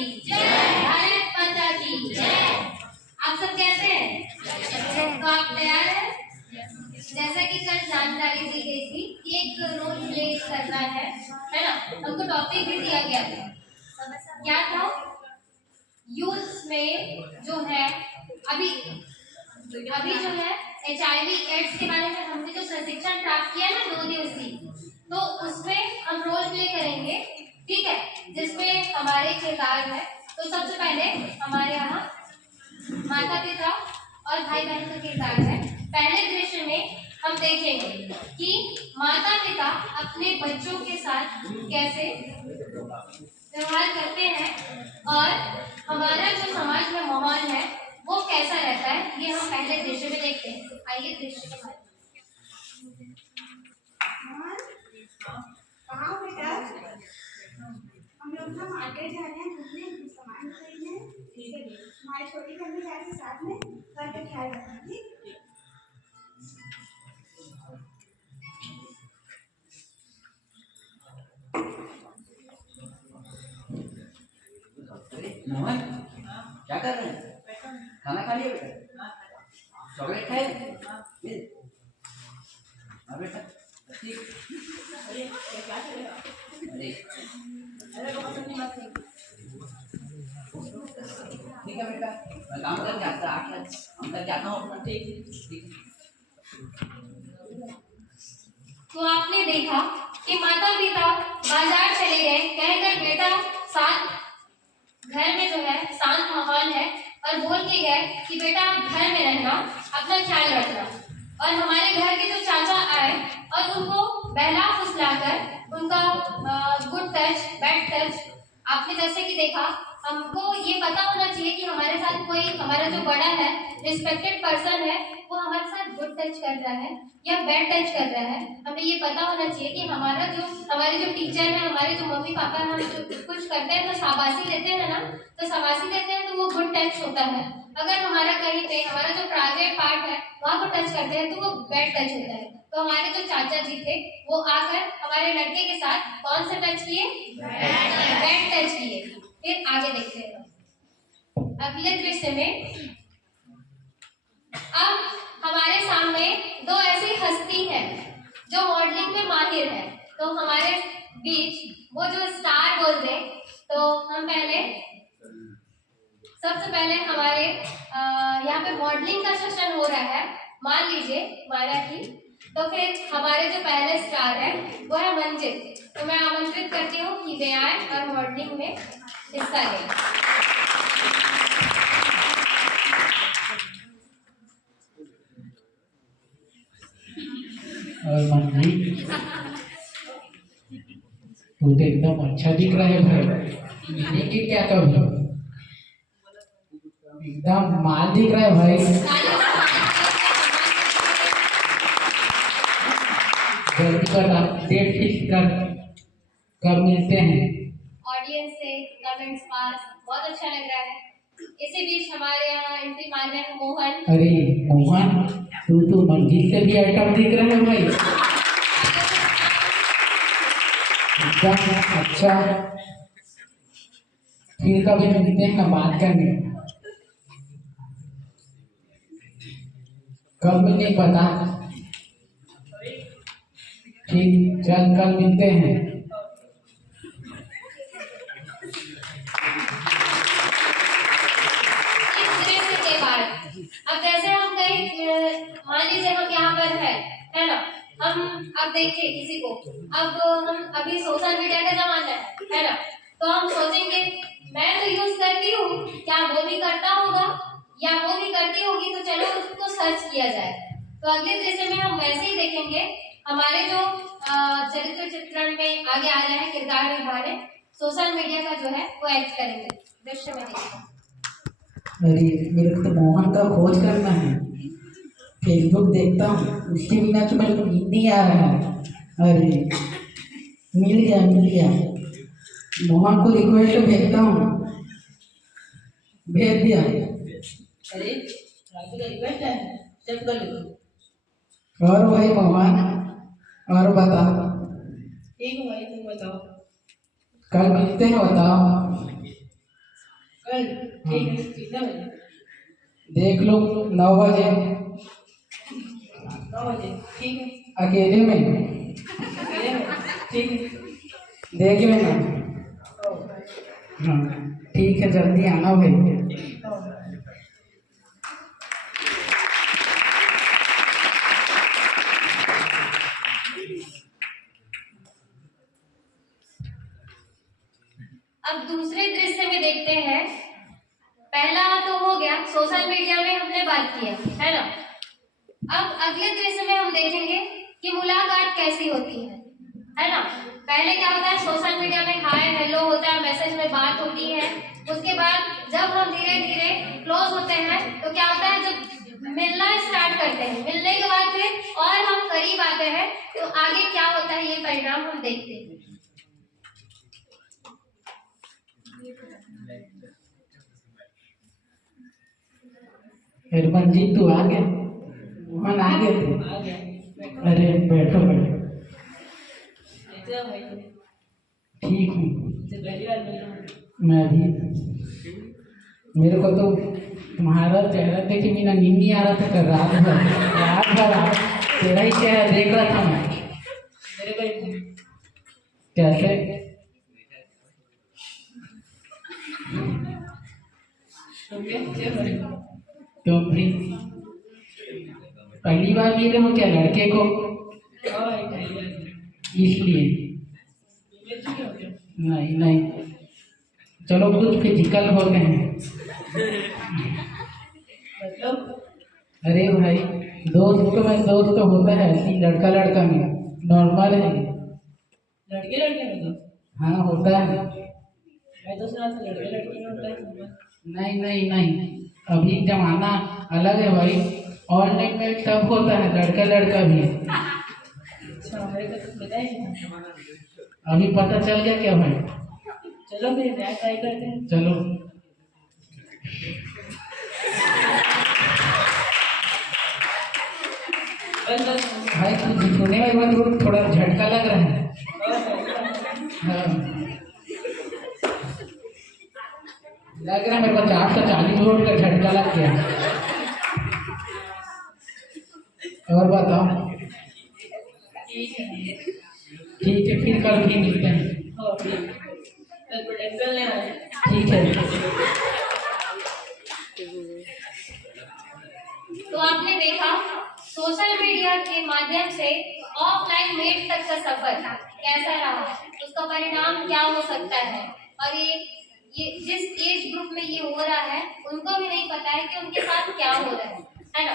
की जय। भारत माता की जय। आप सब कैसे हैं? तो आप तैयार हैं? जैसा कि कल जानकारी दी गई थी कि एक रोल प्ले करना है ना? हमको टॉपिक भी दिया गया था। क्या था? यूथ में जो है अभी जो है HIV एड्स के बारे में हमने जो प्रशिक्षण प्राप्त किया ना 2 दिवसीय, तो उसमें हम रोल प्ले करेंगे, ठीक है, जिसमें हमारे किरदार है। तो सबसे पहले हमारे यहाँ माता पिता और भाई बहन का किरदार है। पहले दृश्य में हम देखेंगे कि माता पिता अपने बच्चों के साथ कैसे व्यवहार करते हैं और हमारा जो समाज में माहौल है वो कैसा रहता है, ये हम पहले दृश्य में देखते हैं। आइए दृश्य के बारे में। कहाँ बेटा? हम लोग ना मार्केट जा रहे हैं घूमने, सामान खरीदने। ठीक है, हमारी छोटी बहन जा रही है साथ में, घर का ख्याल रखना। ठीक। मोहन क्या कर रहे हैं? खाना खा लिया बेटा? चॉकलेट खाए? बेटा ठीक। अरे ठीक है बेटा, मैं काम कर जाता अंदर जाता हूँ अपना। ठीक। तो आपने देखा कि माता पिता बाजार चले गए, कहकर बेटा साथ घर में जो है शांत माहौल है और बोल के गए कि बेटा आप घर में रहना, अपना ख्याल रखना। और हमारे घर के जो चाचा आए और उनको बहला फुसलाकर उनका गुड टच, बैड टच, आपने जैसे कि देखा, हमको ये पता होना चाहिए कि हमारे साथ कोई, हमारा जो बड़ा है, रिस्पेक्टेड पर्सन है, वो हमारे साथ गुड टच कर रहा है या बैड टच कर रहा है। हमें ये पता होना चाहिए कि हमारे जो टीचर है, हमारे जो मम्मी पापा हम जो कुछ करते हैं तो शाबाशी देते हैं ना, तो शाबाशी देते हैं तो वो गुड टच होता है। अगर हमारा कहीं पे हमारा जो प्राइवेट पार्ट है वहाँ को टच करते हैं तो वो बैड टच होता है। तो हमारे जो चाचा जी थे वो आकर हमारे लड़के के साथ कौन सा टच किए? बैड टच किए। फिर आगे देखते हैं अगले दृश्य में। अब हमारे सामने 2 ऐसी हस्ती है जो मॉडलिंग में माहिर है। तो हमारे बीच वो जो स्टार बोल दे, तो हम सबसे पहले हमारे यहाँ पे मॉडलिंग का सेशन हो रहा है, मान लीजिए माना कि। तो फिर हमारे जो पहले स्टार है वो है मंजित। तो मैं आमंत्रित करती हूँ कि वे आए और मॉडलिंग में हिस्सा लें। और मंजित, तू तो एकदम अच्छा दिख रहा है भाई, मिलेंगे क्या कभी? एकदम माल दिख रहा है भाई। जल्दी कर, डेट फिक्स कर, कब मिलते हैं? ऑडियंस से कमेंट्स पास, बहुत अच्छा लग रहा है। इसी बीच हमारे यहाँ एंट्री मार रहे हैं मोहन। अरे मोहन, तू तो मंजिल से भी आइटम दिख रहा है भाई, एकदम अच्छा। फिर कभी मिलते हैं ना बात करने, कब मिलने बता। ठीक, चल कल मिलते हैं। इस दृश्य के बाद अब जैसे हम कहीं मान लीजिए हम यहाँ पर है ना, हम अब देखिए किसी को, अब हम अभी सोशल मीडिया का जमाना है ना, तो हम सोचेंगे मैं तो यूज करती हूँ, क्या वो भी करता होगा या वो भी करती होगी, तो चलो उसको सर्च किया जाए। तो अगले दृश्य में हम वैसे ही देखेंगे हमारे जो चरित्र चित्रण में आगे आ रहे हैं, किरदार निभा रहे, सोशल मीडिया का जो है वो एक्ट करेंगे। दृश्य में देखिए। अरे मेरे को तो मोहन का खोज करना है, फेसबुक देखता हूँ, उसके बिना तो मेरे को नींद नहीं आ रहा है। अरे मिल गया, मोहन को रिक्वेस्ट भेजता हूँ, भेज दिया। अरे रिक्वेस्ट है, चेक कर लो। और भाई मोहन, और बता। ठीक है भाई, तुम बताओ। कल मिलते हैं, बताओ। ठीक है, कितने बजे? देख लो 9 बजे 9 बजे, ठीक है। अकेले में अकेले में? ठीक है। देख लेना। ओ, हाँ ठीक है, जल्दी आना भाई। ओ। अब दूसरे दृश्य में देखते हैं। पहला तो हो गया, सोशल मीडिया में हमने बात किया, है ना। अब अगले दृश्य में हम देखेंगे कि मुलाकात कैसी होती है ना। पहले क्या होता है, सोशल मीडिया में हाय हेलो होता है, मैसेज में बात होती है। उसके बाद जब हम धीरे धीरे क्लोज होते हैं तो क्या होता है, जब मिलना स्टार्ट करते हैं, मिलने के बाद फिर और हम करीब आते हैं तो आगे क्या होता है ये परिणाम हम देखते हैं। हरमनजीत तू आ गया? मोहन आ गए थे? आ गया। अरे बैठो बैठो। कैसे हो भाई? ठीक हूँ। मुझसे पहली बार मिल रहा हूँ। मैं भी, मेरे को तो तुम्हारा चेहरा देख के मेरा नींद नहीं आ रहा था, कर रात भर तेरा ही चेहरा देख रहा था मैं। मेरे को ही कैसे? तुम कैसे हो? तुम भी पहली बार मिले हो क्या लड़के को? हाँ भाई, पहली बार। इसलिए मिल चुके हो क्या? नहीं नहीं, चलो कुछ फिजिकल होते हैं। मतलब? अरे भाई दोस्त तो होता है, ऐसी लड़का लड़का में नॉर्मल है। लड़के लड़के में तो? हाँ होता है। मैं तो सुना था लड़के लड़के में होता है। नहीं नहीं नहीं, अभी जमाना अलग है भाई, ऑनलाइन में सब होता है, लड़का लड़का भी। अच्छा, हमारे को तो पता ही नहीं था। अभी पता चल गया क्या भाई? चलो फिर मैं ट्राई करते हैं। चलो। बस बस। भाई कुछ सुने में एक बार थोड़ा झटका लग रहा है। हाँ। लग रहा है मेरे को 440 वोल्ट का झटका लग गया। और बताओ। ठीक है। ठीक है, फिर कल भी मिलते हैं। हाँ, ठीक है। कल प्रोटेक्टर ले आए। ठीक है। तो आपने देखा सोशल मीडिया के माध्यम से ऑफलाइन मेट तक का सफर कैसा रहा, उसका परिणाम क्या हो सकता है। और ये जिस एज ग्रुप में ये हो रहा है उनको भी नहीं पता है कि उनके साथ क्या हो रहा है ना।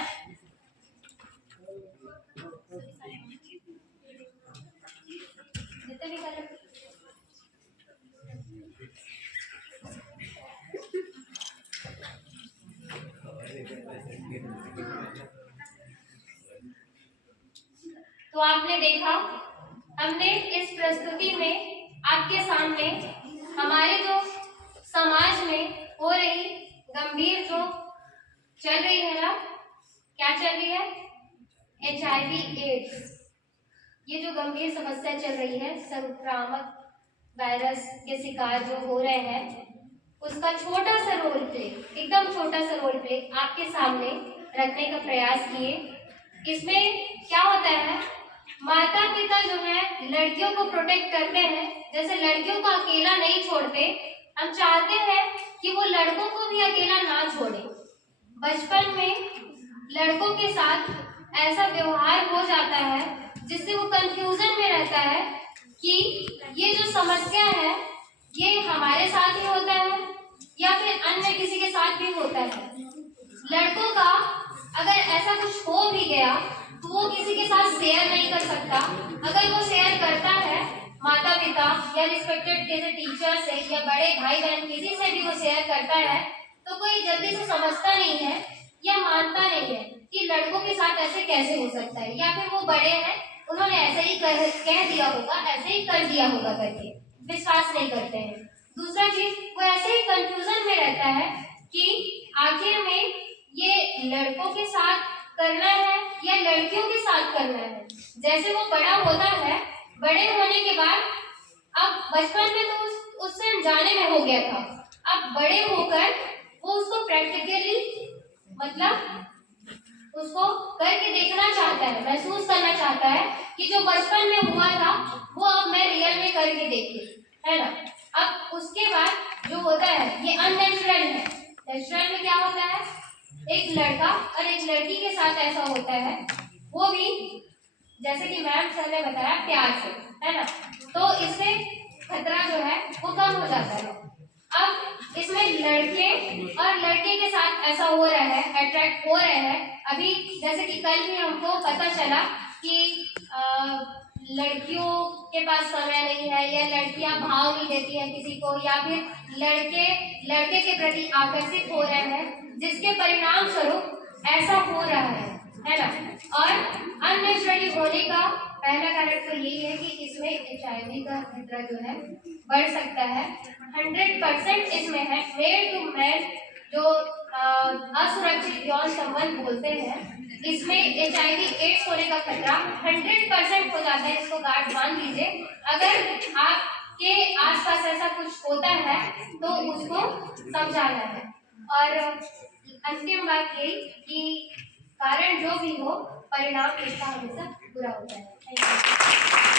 जितने भी कलर तो आपने देखा, हमने इस प्रस्तुति में आपके सामने हमारे जो समाज में हो रही गंभीर जो चल रही है ना, क्या चल रही है, HIV एड्स, ये जो गंभीर समस्या चल रही है, संक्रामक वायरस के शिकार जो हो रहे हैं, उसका छोटा सा रोल प्ले, एकदम छोटा सा रोल प्ले आपके सामने रखने का प्रयास किए। इसमें क्या होता है, माता पिता जो है लड़कियों को प्रोटेक्ट करते हैं, जैसे लड़कियों को अकेला नहीं छोड़ते, हम चाहते हैं कि वो लड़कों को भी अकेला ना छोड़े। बचपन में लड़कों के साथ ऐसा व्यवहार हो जाता है जिससे वो कंफ्यूजन में रहता है कि ये जो समस्या है ये हमारे साथ ही होता है या फिर अन्य किसी के साथ भी होता है। लड़कों का अगर ऐसा कुछ हो भी गया तो वो किसी के साथ शेयर नहीं कर सकता। अगर वो शेयर करता है माता पिता या रिस्पेक्टेड जैसे टीचर से या बड़े भाई बहन किसी से भी वो शेयर करता है तो कोई जल्दी से समझता नहीं है या मानता नहीं है कि लड़कों के साथ ऐसे कैसे हो सकता है, या फिर वो बड़े हैं उन्होंने ऐसे ही कह दिया होगा, ऐसे ही कर दिया होगा करके विश्वास नहीं करते हैं। दूसरा चीज, वो ऐसे ही कंफ्यूजन में रहता है कि आखिर में ये लड़कों के साथ करना है या लड़कियों के साथ करना है। जैसे वो बड़ा होता है, बड़े होने के बाद अब बचपन में तो उससे अनजाने में हो गया था, अब बड़े होकर वो उसको प्रैक्टिकली मतलब उसको करके देखना चाहता है, महसूस करना चाहता है कि जो बचपन में हुआ था वो अब मैं रियल में करके देखी, है ना। अब उसके बाद जो होता है ये अननेचुरल है। नेचुरल में क्या होता है, एक लड़का और एक लड़की के साथ ऐसा होता है, वो भी जैसे कि मैम सर ने बताया प्यार से, है ना। तो इससे खतरा जो है वो कम हो जाता है। अब इसमें लड़के और लड़के के साथ ऐसा हो रहा है, अट्रैक्ट हो रहे हैं। अभी जैसे कि कल भी हमको पता चला कि लड़कियों के पास समय नहीं है, या लड़कियां भाव नहीं देती हैं किसी को, या फिर लड़के के प्रति आकर्षित हो रहे हैं, जिसके परिणाम स्वरूप ऐसा हो रहा है ना। और अननेचुरली होने का पहला कारण तो यही है कि इसमें HIV का खतरा जो है बढ़ सकता है। 100% इसमें है। मेल टू मेल जो असुरक्षित यौन संबंध बोलते हैं, इसमें HIV एड्स होने का खतरा 100% हो जाता है। इसको गार्ड मान लीजिए। अगर आपके आसपास ऐसा कुछ होता है तो उसको समझाना है। और अंतिम बात यही कि कारण जो भी हो, परिणाम इसका हमेशा बुरा होता है। Thank you.